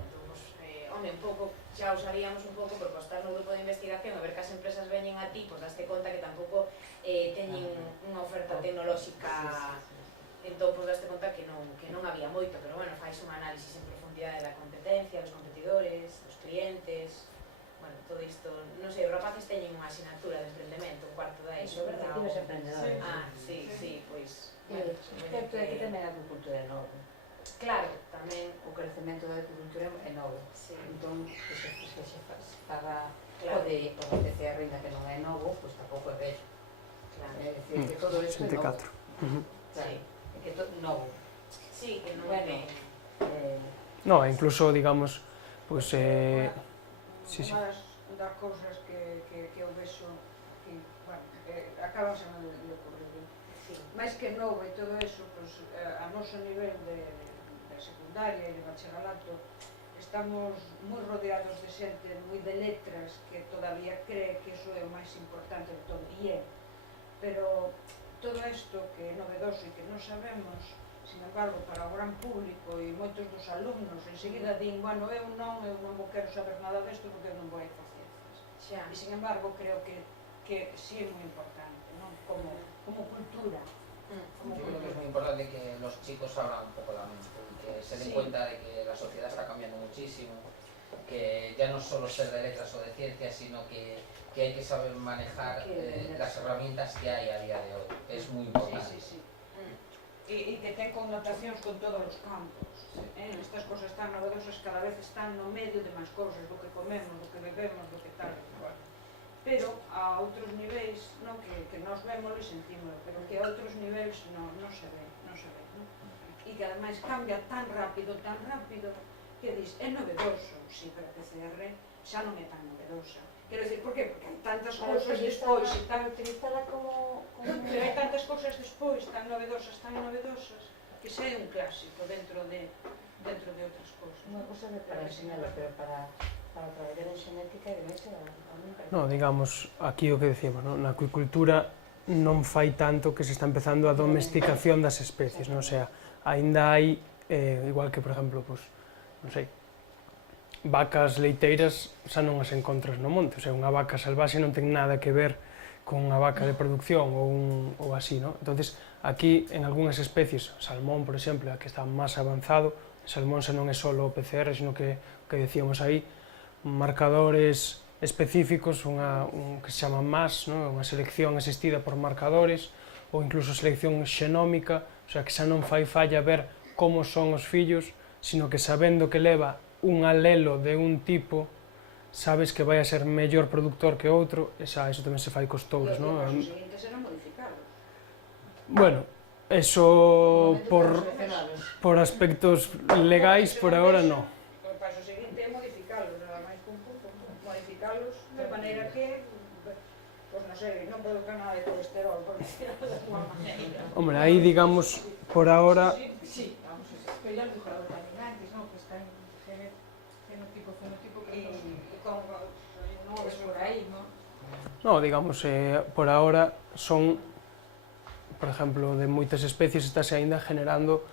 Home, un pouco, xa o sabíamos un pouco, por postar no grupo de investigación, a ver que as empresas veñen a ti, pois daste conta que tampouco teñen unha oferta tecnolóxica, entón pois daste conta que non había moito, pero bueno, fais un análisis en profundidade da competencia, dos competidores, dos clientes, bueno, todo isto, non sei, os rapaces teñen unha asignatura de emprendemento, un cuarto da ESO, verdad? Objetivos emprendedores. Sí, pois... Certo é que tamén a agricultura é nova. Claro, tamén O crecemento da agricultura é novo. sí. Entón, que se faga Claro. o de PCR, ainda que non é novo, pois tampouco é vello. Claro. É dicir, que todo isto é novo. 64. Claro, é que todo novo. Sí, que non Bueno, é... No, incluso, digamos, pois... sí. Unha das cousas que eu vexo que, bueno, que acaban sendo de ocurrir. Sí. Mais que novo e todo eso, pues, a noso nivel de secundaria e de bacharelato estamos moi rodeados de xente moi de letras que todavía cree que iso é o máis importante de todo, e é. Pero todo isto que é novedoso e que non sabemos, sin embargo, para o gran público e moitos dos alumnos, enseguida din, bueno, eu non vou quero saber nada desto porque eu non vou a ecociencias. Xa. E, sin embargo, creo que sí é moi importante, non? Como cultura. Yo creo que es muy importante que los chicos abran un poco la mente y que se den Sí. cuenta de que la sociedad está cambiando muchísimo, que ya no solo ser de letras o de ciencias, sino que hay que saber manejar las herramientas que hay a día de hoy. Es muy importante. Sí. E que ten connotacións con todos os campos. Estas cosas tan novedosas cada vez están no medio de máis cousas, do que comemos, do que bebemos, do que tal, igual. Pero a outros niveis, no, que nos vemos e sentimos, pero que a outros niveis non se ve, non? E que ademais cambia tan rápido, que dis, é novedoso, si, pero a PCR xa non é tan novedosa. Quero dicir, por qué? Porque hai tantas cousas despois e tan... utilizada como... Pero hai tantas cousas despois, tan novedosas, que xa é un clásico dentro de outras cousas. Unha cosa de para enseñarlo, pero para traballar en xenética e demais, No, digamos, aquí o que decíamos, no? Na acuicultura non fai tanto que se está empezando a domesticación das especies, non? O sea, aínda hai, igual que, por exemplo, pues, non sei, vacas leiteiras xa non as encontras no monte, o sea, unha vaca salvaxe non ten nada que ver con unha vaca de producción ou así, non? Entonces, aquí, en algunhas especies, salmón, por exemplo, a que está máis avanzado, salmón xa non é só o PCR, sino que decíamos aí, marcadores específicos, que se chama MAS, non? Unha selección asistida por marcadores, ou incluso selección xenómica, o sea, que xa non fai falla ver como son os fillos, sino que sabendo que leva un alelo de un tipo, sabes que vai a ser mellor productor que outro, e xa, iso tamén se fai cos touros, non? Os seguintes eran modificados. Bueno, eso por aspectos legais, por agora non. O paso seguinte é modificalos, nada máis modificalos de maneira que, pois non sei, non produzcan nada de colesterol, por decirlo de alguma maneira. Hombre, aí, digamos, por agora, Sí, vamos a ver. Pero ya lo dijo la antes, ¿no? Que está en fenotipo, y con no es por ahí, ¿no? no, digamos, por ahora son por exemplo, de moitas especies estáse aínda generando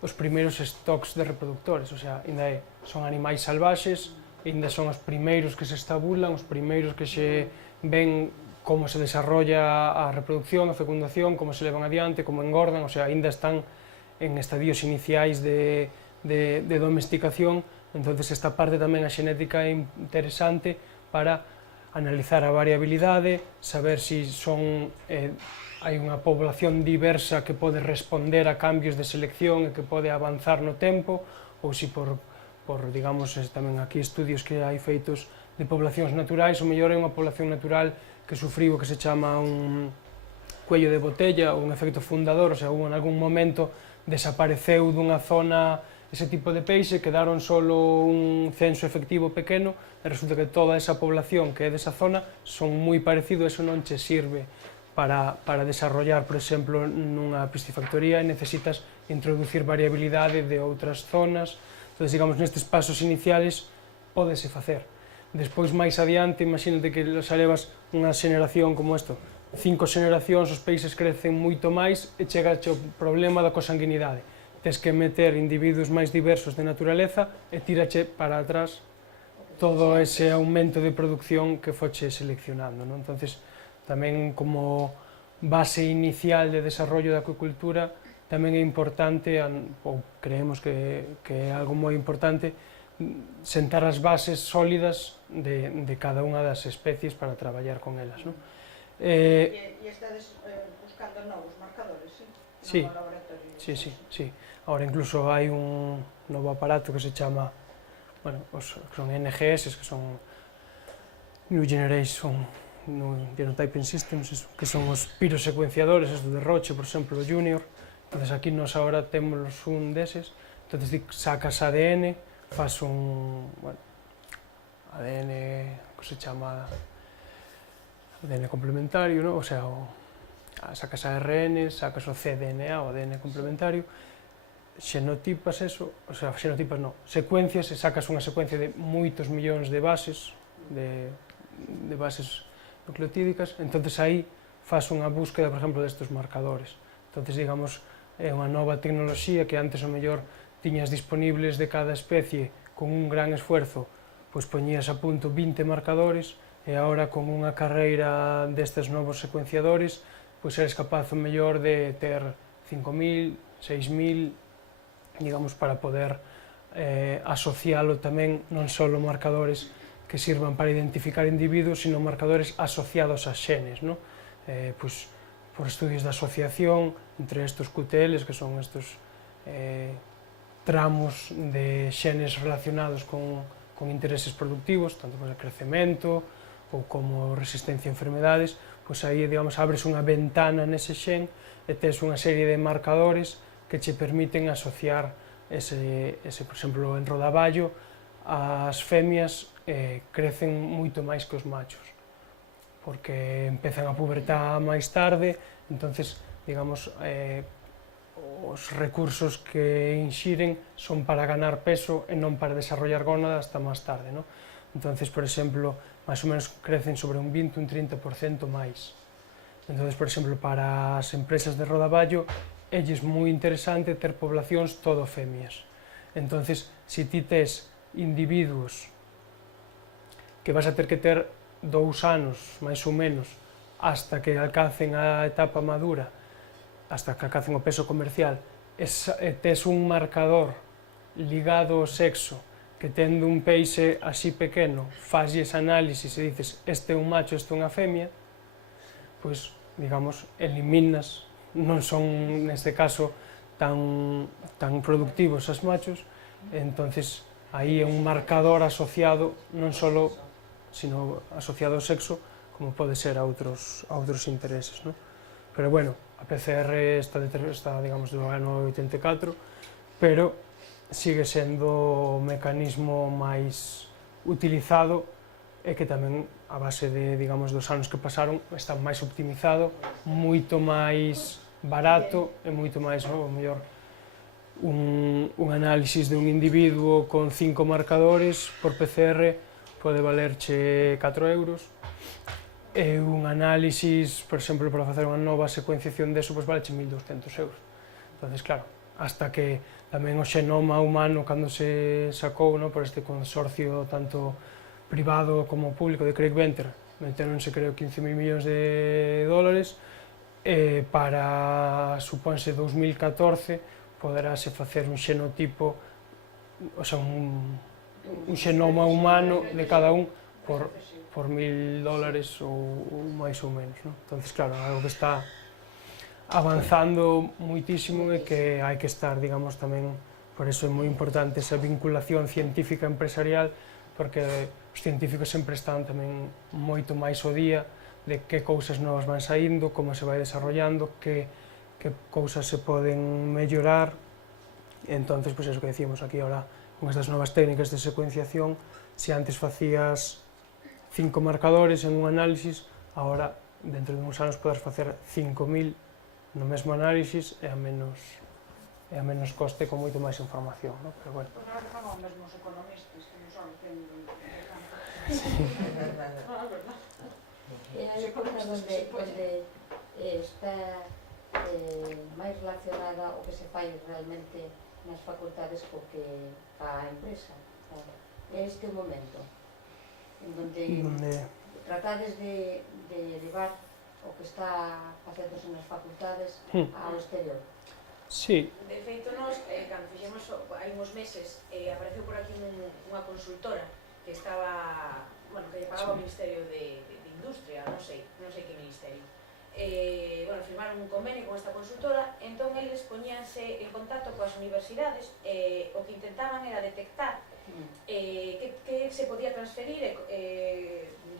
os primeiros stocks de reproductores, o sea, aínda son animais salvaxes, aínda son os primeiros que se estabulan, os primeiros que se ven como se desarrolla a reproducción, a fecundación, como se levan adiante, como engordan, o sea, aínda están en estadios iniciais de domesticación. Entonces esta parte tamén a xenética é interesante para analizar a variabilidade, saber se hai unha población diversa que pode responder a cambios de selección e que pode avanzar no tempo, ou se por digamos, tamén aquí estudios que hai feitos de poblacións naturais, o mellor é unha población natural que sufriu o que se chama un cuello de botella ou un efecto fundador, o sea, en algún momento desapareceu dunha zona ese tipo de peixe, quedaron solo un censo efectivo pequeno e resulta que toda esa población que é desa zona son moi parecidos, eso non che sirve para desarrollar, por exemplo, nunha piscifactoría e necesitas introducir variabilidade de outras zonas. Entón, digamos, nestes pasos iniciales pódese facer. Despois, máis adiante, imagínate que xa levas unha xeneración como isto, 5 xeneracións, os peixes crecen moito máis e chegache o problema da cosanguinidade. Tes que meter individuos máis diversos de naturaleza e tirache para atrás todo ese aumento de producción que foche seleccionando, non? Entonces, tamén como base inicial de desarrollo da acuicultura, tamén é importante, ou creemos que é algo moi importante, sentar as bases sólidas de cada unha das especies para traballar con elas, non? E estades buscando novos marcadores, sí? Sí, sí. Ahora incluso hai un novo aparato que se chama, bueno, son NGS, que son New Generation Genotyping Systems, que son os pirosecuenciadores, estos de Roche, por exemplo, o Junior. Entonces aquí nos ahora temos un deses, entonces sacas ADN, faz un, bueno, ADN que se chama ADN complementario, ¿no? O sea, sacas ARN, sacas o cDNA, o ADN complementario, xenotipas eso, o sea, xenotipas non, secuencias, e sacas unha secuencia de moitos millóns de bases, de bases nucleotídicas, entonces aí faz unha búsqueda, por exemplo, destes marcadores. Entonces, digamos, é unha nova tecnoloxía que antes o mellor tiñas disponibles de cada especie con un gran esfuerzo, pois poñías a punto 20 marcadores, e agora con unha carreira destes novos secuenciadores, pois eres capaz o mellor de ter 5.000, 6.000, digamos, para poder asocialo tamén non só marcadores que sirvan para identificar individuos, sino marcadores asociados a xenes, ¿no? Pois, por estudios de asociación entre estos QTLs, que son estos tramos de xenes relacionados con intereses productivos, tanto para o crecemento ou como resistencia a enfermedades, pois aí, digamos, abres unha ventana nese xen e tes unha serie de marcadores que che permiten asociar por exemplo, en rodaballo, as femias crecen moito máis que os machos, porque empezan a pubertad máis tarde, entonces, digamos, os recursos que inxiren son para ganar peso e non para desarrollar gónadas hasta máis tarde, non? Entonces, por exemplo, máis ou menos crecen sobre un 20, un 30% máis. Entonces, por exemplo, para as empresas de rodaballo, elles moi interesante ter poblacións todo femias. Entonces, se ti tes individuos que vas a ter que ter 2 anos, máis ou menos, hasta que alcancen a etapa madura, hasta que alcancen o peso comercial, e tes un marcador ligado ao sexo, que tendo un peixe así pequeno, faslle ese análisis e dices, este é un macho, este é unha femia, pois, digamos, eliminas, non son, neste caso, tan productivos as machos, entonces aí é un marcador asociado non só, sino asociado ao sexo, como pode ser a outros intereses, non? Pero, bueno, a PCR está digamos, do ano 84, pero sigue sendo o mecanismo máis utilizado e que tamén, a base de, digamos, dos anos que pasaron, está máis optimizado, moito máis barato e moito máis, o mellor, un análisis de un individuo con 5 marcadores por PCR pode valerche 4 euros, e un análisis, por exemplo, para facer unha nova secuenciación deso, pois vale 1.200 euros. Entonces, claro, hasta que tamén o xenoma humano, cando se sacou, no, por este consorcio tanto privado como público de Craig Venter, meteronse, creo, 15.000 millóns de dólares, para, supónse, 2014, poderase facer un xenotipo, o sea, un xenoma humano de cada un por $1.000 ou máis ou menos, non? Entonces, claro, algo que está avanzando muitísimo e que hai que estar, digamos, tamén, por eso é moi importante esa vinculación científica empresarial, porque os científicos sempre están tamén moito máis ao día de que cousas novas van saindo, como se vai desarrollando, que cousas se poden mellorar. Entonces, pois eso que decíamos aquí ahora, con estas novas técnicas de secuenciación, se antes facías 5 marcadores en un análisis, agora, dentro de uns anos, podes facer 5.000 no mesmo análisis e a menos coste, con moito máis información, non? Pero bueno. Pois nada, que fagan os mesmos economistas, que non son os que de campo. Non, é verdad. E hai cousas onde está máis relacionada o que se fai realmente nas facultades co que a empresa. É este o momento en donde tratades de elevar o que está facéndose nas facultades ao exterior. Sí. De feito, nos, cando fixemos hai uns meses, apareceu por aquí unha consultora que estaba, bueno, que lle pagaba o Ministerio de Industria, non sei que ministerio. Firmaron un convenio con esta consultora, entón eles poñíanse en contacto coas universidades, o que intentaban era detectar que se podía transferir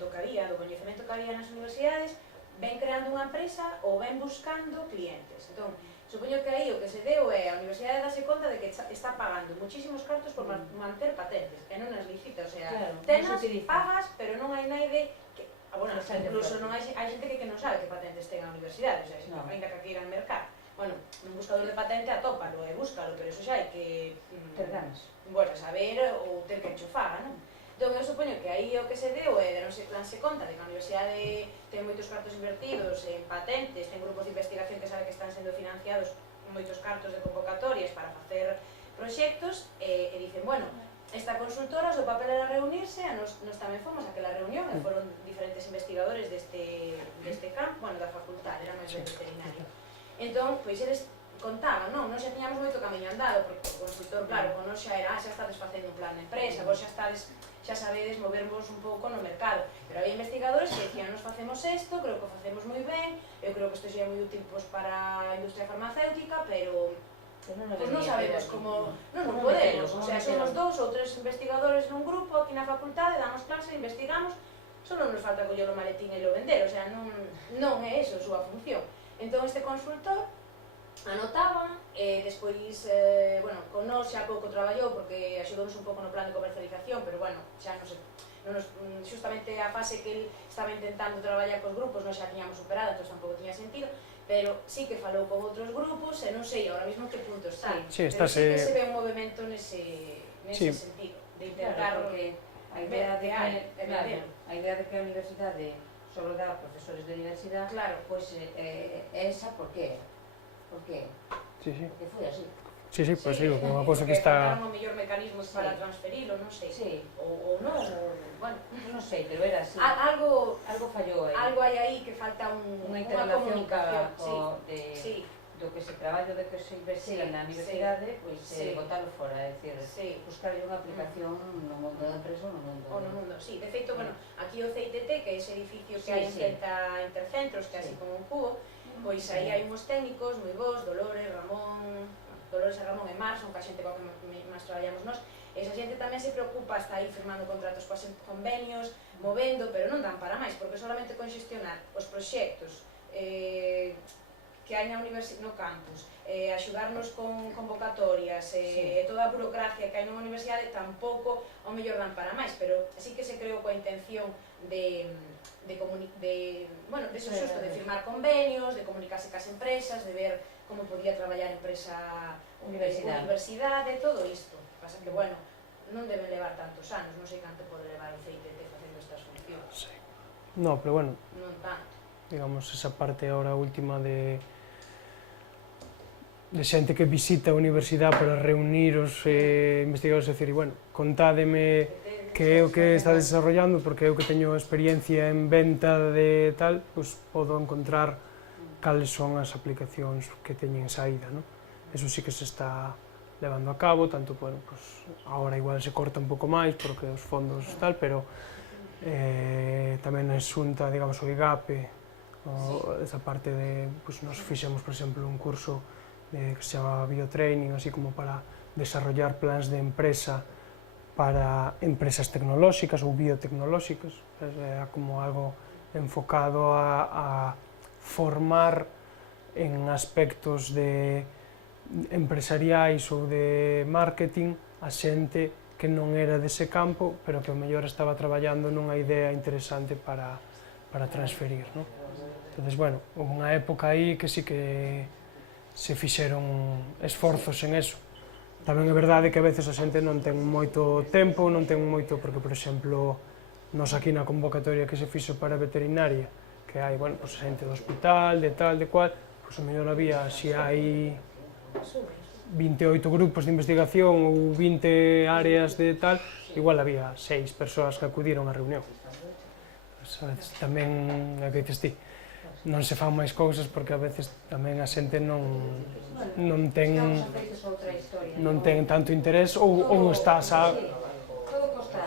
do que había, do coñecemento que había nas universidades, ven creando unha empresa ou ven buscando clientes. Entón, supoño que aí o que se deu é a universidade darse conta de que está pagando muchísimos cartos por manter patentes, e non as licita, o sea, tenas, pagas, pero non hai naide que, incluso non hai xente que non sabe que patentes ten a universidade, o sea, ainda que queiran mercar. Bueno, un buscador de patente atópalo e búscalo, pero eso xa hai que ter ganas. Bueno, saber ou ter que enchufaga, non? Entón, eu supoño que aí o que se deu é darse conta de que a universidade ten moitos cartos invertidos en patentes, ten grupos de investigación que sabe que están sendo financiados con moitos cartos de convocatorias para facer proxectos, e dicen, bueno, esta consultora, o seu papel era reunirse, e nos tamén fomos a aquela reunión, e foron diferentes investigadores deste campo, bueno, da facultade, era máis veterinario. Entón, pois eles contaban, non? Nós xa tiñamos moito camiño andado, porque o consultor, claro, con nós xa era, xa estades facendo un plan de empresa, vos xa sabedes movervos un pouco no mercado, pero había investigadores que decían, nos facemos isto, creo que o facemos moi ben, eu creo que isto xa é moi útil para a industria farmacéutica, pero non sabemos como, non podemos, o sea, somos 2 ou 3 investigadores nun grupo aquí na facultade, damos clase, investigamos, só non nos falta coller o maletín e lo vender, o sea, non é eso a súa función. Entón este consultor anotaba, despois, con nós xa pouco traballou porque axudounos un pouco no plan de comercialización, pero bueno, xa justamente a fase que ele estaba intentando traballar cos grupos nós xa tiñamos superado, entón tampouco tiña sentido, pero sí que falou con outros grupos e non sei ahora mesmo que punto está, pero sí que se ve un movimento nese sentido, de intentar porque a idea de que a universidade só dá profesores de universidade, pois é esa, por que? Porque foi así. Sí, pois digo, que é unha cousa que está... Porque o mellor mecanismos para transferilo, non sei. Ou non, bueno, non sei, pero era así. Algo fallou aí. Algo hai aí que falta unha interrelación do que se traballo de que se investiga na universidade, pois botalo fora, é dicir, buscarlle unha aplicación no mundo da empresa ou no mundo. Sí, de feito, bueno, aquí o CITT, que é ese edificio que hai en frente Intercentros, que é así como un cubo, pois aí hai uns técnicos moi bons, Dolores e Ramón e Mar, son ca xente coa que máis traballamos nós, e esa xente tamén se preocupa, está aí firmando contratos coas convenios, movendo, pero non dan para máis, porque solamente con xestionar os proxectos que hai no campus, axudarnos con convocatorias, e toda a burocracia que hai nunha universidade, tampouco ao mellor dan para máis, pero sí que se creou coa intención de firmar convenios, de comunicarse cas empresas, de ver como podía traballar empresa universidade, todo isto. Pasa que, bueno, non deben levar tantos anos, non sei canto pode levar o CITT facendo estas funcións. No, pero bueno, non tanto. digamos, esa parte ahora última de xente que visita a universidade para reunir os investigadores e dicir, bueno, contádeme que é o que está desarrollando, porque eu que teño experiencia en venta de tal, pois podo encontrar cales son as aplicacións que teñen saída, non? Eso sí que se está levando a cabo, tanto, bueno, pois agora igual se corta un pouco máis porque os fondos tal, pero tamén na Xunta, digamos, o IGAPE, esa parte de, pois nos fixemos, por exemplo, un curso que se chama Biotraining, así como para desarrollar plans de empresa para empresas tecnolóxicas ou biotecnolóxicas, é como algo enfocado a formar en aspectos de empresariais ou de marketing a xente que non era dese campo, pero que ao mellor estaba traballando nunha idea interesante para transferir, non? Entón, bueno, houve unha época aí que sí que se fixeron esforzos en eso. Tamén é verdade que a veces a xente non ten moito tempo, non ten moito, porque, por exemplo, nos aquí na convocatoria que se fixo para veterinaria, que hai, bueno, pues, xente do hospital, de tal, de cual, pois a mellor había, se hai 28 grupos de investigación ou 20 áreas de tal, igual había 6 persoas que acudiron á reunión. Pues, a veces tamén, é que dices ti, non se fan máis cousas porque a veces tamén a xente non ten tanto interés ou está xa... Todo costa...